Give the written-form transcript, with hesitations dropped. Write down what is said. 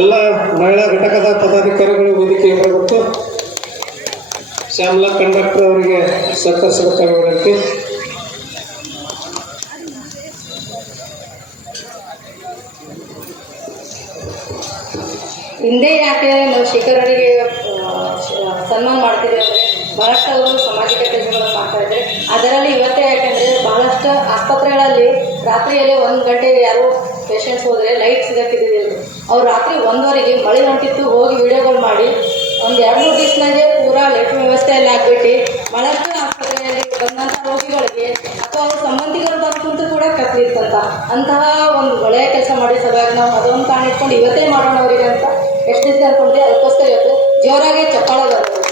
ಎಲ್ಲ ಮಹಿಳಾ ಘಟಕದ ಪದಾಧಿಕಾರಿಗಳು ವೇದಿಕೆಗೆ ಬರಬೇಕು. ಶ್ಯಾಮಲಾ ಕಂಡಕ್ಟರ್ ಅವರಿಗೆ ಸತ್ಕರಿಸಬೇಕಾಗಿ ವಿನಂತಿ. ಹಿಂದೆ ಯಾಕೆ ನಾವು ಶೇಖರ್ ಅವರಿಗೆ ಸನ್ಮಾನ ಮಾಡ್ತಿದ್ದೇವೆ ಅಂದರೆ ಬಹಳಷ್ಟು ಅವರು ಸಾಮಾಜಿಕ ಕೆಲಸಗಳನ್ನು ಮಾಡ್ತಾ ಇದ್ದಾರೆ. ಅದರಲ್ಲಿ ಇವತ್ತೇ ಯಾಕೆಂದರೆ ಬಹಳಷ್ಟು ಆಸ್ಪತ್ರೆಗಳಲ್ಲಿ ರಾತ್ರಿಯಲ್ಲಿ 1 ಗಂಟೆಗೆ ಯಾರೋ ಪೇಷಂಟ್ಸ್ ಹೋದರೆ ಲೈಟ್ ಸಿಗಕ್ಕಿದ್ದಿಲ್ಲ. ಅವ್ರು ರಾತ್ರಿ 1 ಮಳೆ ಹೊಂಟಿತ್ತು, ಹೋಗಿ ವಿಡಿಯೋಗಳು ಮಾಡಿ ಒಂದು 2-3 ದಿವಸನಾಗೆ ಪೂರಾ ಲೈಟ್ ವ್ಯವಸ್ಥೆಯಲ್ಲಿ ಆಗಿಬಿಟ್ಟು ಬಹಳಷ್ಟು ಆಸ್ಪತ್ರೆಯಲ್ಲಿ ಬಂದಂಥ ರೋಗಿಗಳಿಗೆ ಅಥವಾ ಅವ್ರ ಸಂಬಂಧಿಕರು ಬಂದು ಕೂಡ ಕತ್ತಿರ್ತಂತ ಅಂತಹ ಒಂದು ಒಳ್ಳೆಯ ಕೆಲಸ ಮಾಡಿ ಸಲುವಾಗಿ ನಾವು ಅದೊಂದು ಕಾರಣ ಇಟ್ಕೊಂಡು ಇವತ್ತೇ ಮಾಡೋಣ ಅವರಿಗೆ ಅಂತ ಎಷ್ಟು ದಿವಸ ಅಂದ್ಕೊಂಡ್ರೆ ಅದಕ್ಕೋಸ್ಕರ ಇವತ್ತು ಜೋರಾಗಿ ಚಪ್ಪಾಳೆ ಬರ್ತದೆ.